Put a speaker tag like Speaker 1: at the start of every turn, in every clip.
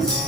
Speaker 1: Thank you.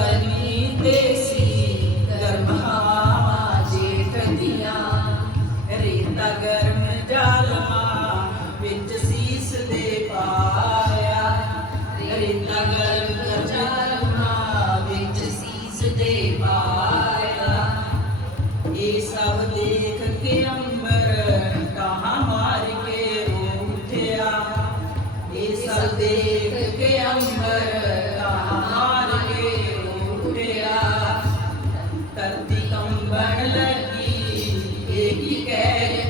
Speaker 1: diabetes. Mm -hmm. ये की कह रहे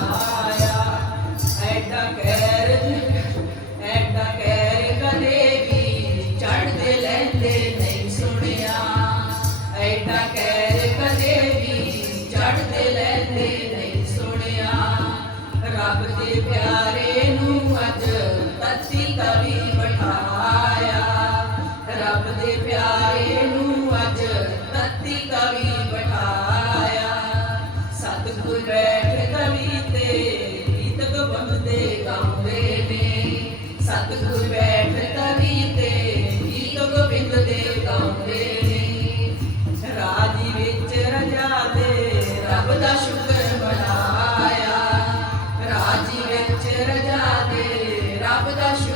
Speaker 1: Thank hey. you. Eu uh acho -huh. uh -huh.